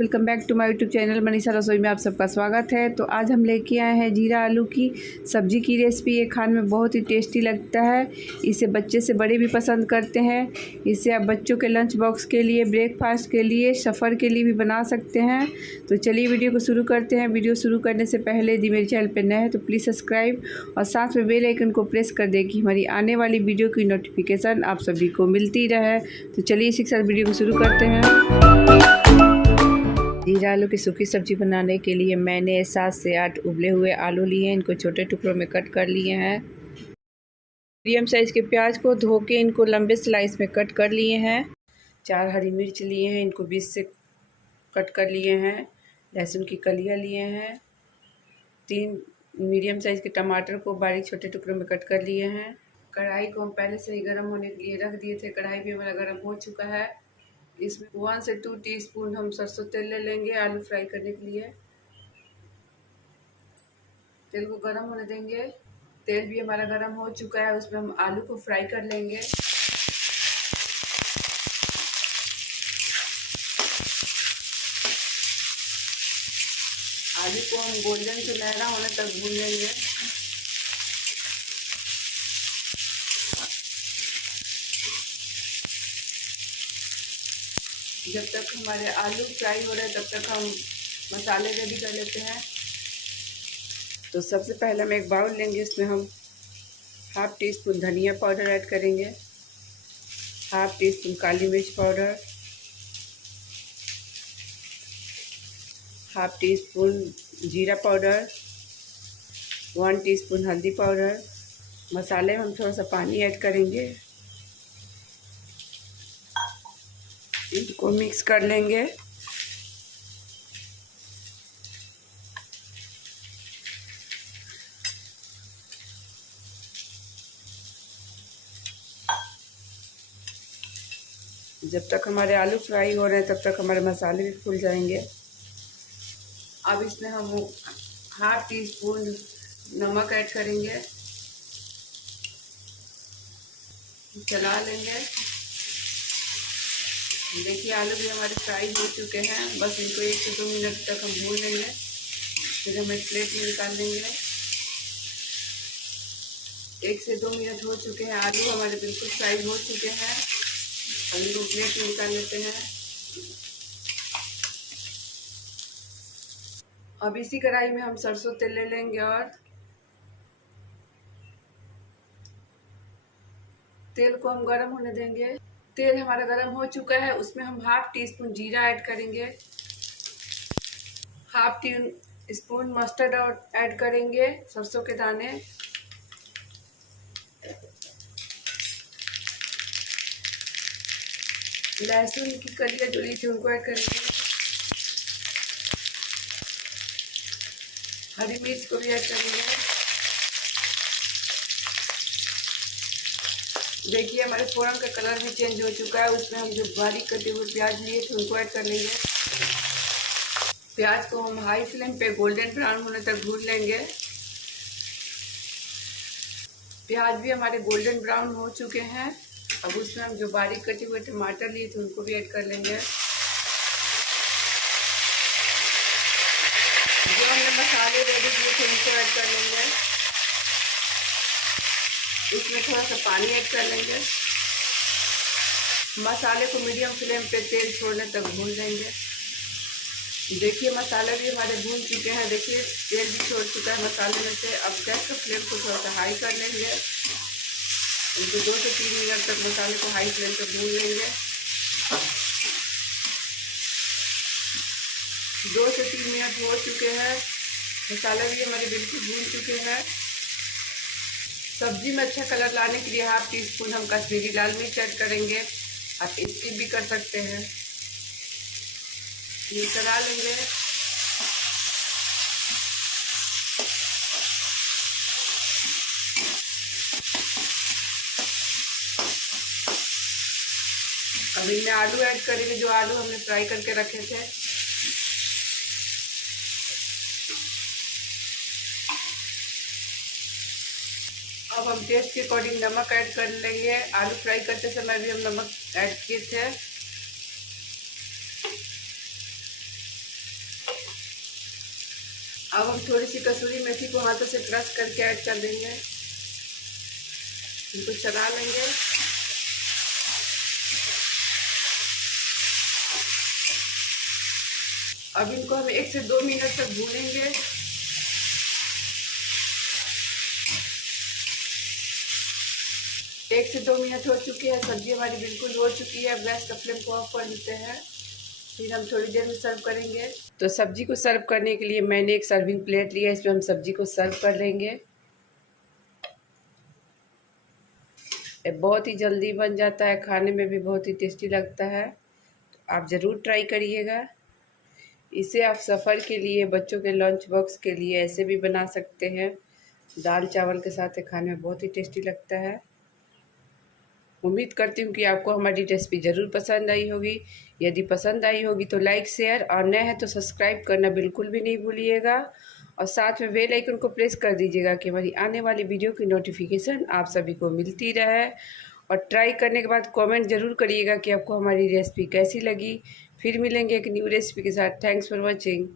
Welcome back to my YouTube channel Manisha Rasoi में आप सबका स्वागत है। तो आज हम लेके आए हैं जीरा आलू की सब्ज़ी की रेसिपी। ये खाने में बहुत ही टेस्टी लगता है। इसे बच्चे से बड़े भी पसंद करते हैं। इसे आप बच्चों के लंच बॉक्स के लिए, ब्रेकफास्ट के लिए, सफ़र के लिए भी बना सकते हैं। तो चलिए वीडियो को शुरू करते हैं। वीडियो शुरू करने से पहले यदि मेरे चैनल पर नए हैं तो प्लीज़ सब्सक्राइब और साथ में बेल आइकन को प्रेस कर दें कि हमारी आने वाली वीडियो की नोटिफिकेशन आप सभी को मिलती रहे। तो चलिए इसी के साथ वीडियो को शुरू करते हैं। जीरा आलू की सूखी सब्ज़ी बनाने के लिए मैंने 7 से 8 उबले हुए आलू लिए हैं। इनको छोटे टुकड़ों में कट कर लिए हैं। मीडियम साइज़ के प्याज को धो के इनको लंबे स्लाइस में कट कर लिए हैं। 4 हरी मिर्च लिए हैं, इनको बीच से कट कर लिए हैं। लहसुन की कलियां लिए हैं। 3 मीडियम साइज़ के टमाटर को बारीक छोटे टुकड़ों में कट कर लिए हैं। कढ़ाई को हम पहले से ही गर्म होने के लिए रख दिए थे। कढ़ाई भी हमारा गर्म हो चुका है। इसमें 1 से 2 टीस्पून हम सरसों तेल ले लेंगे आलू फ्राई करने के लिए। तेल को गर्म होने देंगे। तेल भी हमारा गर्म हो चुका है, उसमें हम आलू को फ्राई कर लेंगे। आलू को हम गोल्डन सुनहरा होने तक भून लेंगे। जब तक हमारे आलू फ्राई हो रहे हैं तब तक हम मसाले रेडी कर लेते हैं। तो सबसे पहले हम एक बाउल लेंगे, इसमें हम हाफ टी स्पून धनिया पाउडर ऐड करेंगे, हाफ टी स्पून काली मिर्च पाउडर, हाफ टी स्पून जीरा पाउडर, 1 टीस्पून हल्दी पाउडर। मसाले में हम थोड़ा सा पानी ऐड करेंगे, इनको मिक्स कर लेंगे। जब तक हमारे आलू फ्राई हो रहे हैं तब तक हमारे मसाले भी फूल जाएंगे। अब इसमें हम हाफ टी स्पून नमक ऐड करेंगे, चला लेंगे। देखिए आलू भी हमारे फ्राई हो चुके हैं। बस इनको 1 से 2 मिनट तक हम भून लेंगे, फिर हम एक प्लेट में निकाल लेंगे। 1 से 2 मिनट हो चुके हैं, आलू हमारे बिल्कुल फ्राई हो चुके हैं। अब इनको प्लेट में निकाल लेते हैं। अब इसी कढ़ाई में हम सरसों तेल ले लेंगे और तेल को हम गरम होने देंगे। तेल हमारा गरम हो चुका है, उसमें हम हाफ टी स्पून जीरा ऐड करेंगे, half tea spoon mustard add करेंगे, सरसों के दाने, लहसुन की कलियां जो ली थी उनको ऐड करेंगे, हरी मिर्च को भी ऐड करेंगे। देखिए हमारे फ़ौरन का कलर भी चेंज हो चुका है। उसमें हम जो बारीक कटे हुए प्याज लिए थे उनको ऐड कर लेंगे। प्याज को हम हाई फ्लेम पे गोल्डन ब्राउन होने तक भून लेंगे। प्याज भी हमारे गोल्डन ब्राउन हो चुके हैं। अब उसमें हम जो बारीक कटे हुए टमाटर लिए थे उनको भी ऐड कर लेंगे। जो हमने मसाले रेडी किए थे उनको ऐड कर लेंगे। इसमें थोड़ा सा पानी ऐड कर लेंगे। मसाले को मीडियम फ्लेम पे तेल छोड़ने तक भून लेंगे। देखिए मसाले भी हमारे भून चुके हैं। देखिए तेल भी छोड़ चुका है मसाले में से। अब गैस का फ्लेम को थोड़ा सा हाई कर लेंगे। इनको 2 से 3 मिनट तक मसाले को हाई फ्लेम पे भून लेंगे। 2 से 3 मिनट हो चुके हैं। मसाला भी हमारे बिल्कुल भून चुके हैं। सब्जी में अच्छा कलर लाने के लिए हाफ टी स्पून हम कश्मीरी लाल मिर्च ऐड करेंगे। आप स्किप भी कर सकते हैं। ये चला लेंगे। अब इनमें आलू ऐड करेंगे, जो आलू हमने फ्राई करके रखे थे। अब हम टेस्ट के अकॉर्डिंग नमक ऐड कर लेंगे। आलू फ्राई करते समय भी हम नमक ऐड किए थे। अब हम थोड़ी सी कसूरी मेथी को हाथों से क्रश करके ऐड कर देंगे, इनको चला लेंगे। अब इनको हम 1 से 2 मिनट तक भूनेंगे। एक से 2 मिनट हो चुके हैं, सब्जी हमारी बिल्कुल हो चुकी है। अब गैस का फ्लेम को ऑफ कर देते हैं, फिर हम थोड़ी देर में सर्व करेंगे। तो सब्जी को सर्व करने के लिए मैंने एक सर्विंग प्लेट लिया, इसमें हम सब्जी को सर्व कर लेंगे। बहुत ही जल्दी बन जाता है, खाने में भी बहुत ही टेस्टी लगता है, तो आप ज़रूर ट्राई करिएगा। इसे आप सफ़र के लिए, बच्चों के लंच बॉक्स के लिए ऐसे भी बना सकते हैं। दाल चावल के साथ खाने में बहुत ही टेस्टी लगता है। उम्मीद करती हूँ कि आपको हमारी रेसिपी ज़रूर पसंद आई होगी। यदि पसंद आई होगी तो लाइक, शेयर और नए हैं तो सब्सक्राइब करना बिल्कुल भी नहीं भूलिएगा। और साथ में बेल आइकन को प्रेस कर दीजिएगा कि हमारी आने वाली वीडियो की नोटिफिकेशन आप सभी को मिलती रहे। और ट्राई करने के बाद कमेंट ज़रूर करिएगा कि आपको हमारी रेसिपी कैसी लगी। फिर मिलेंगे एक न्यू रेसिपी के साथ। Thanks for watching.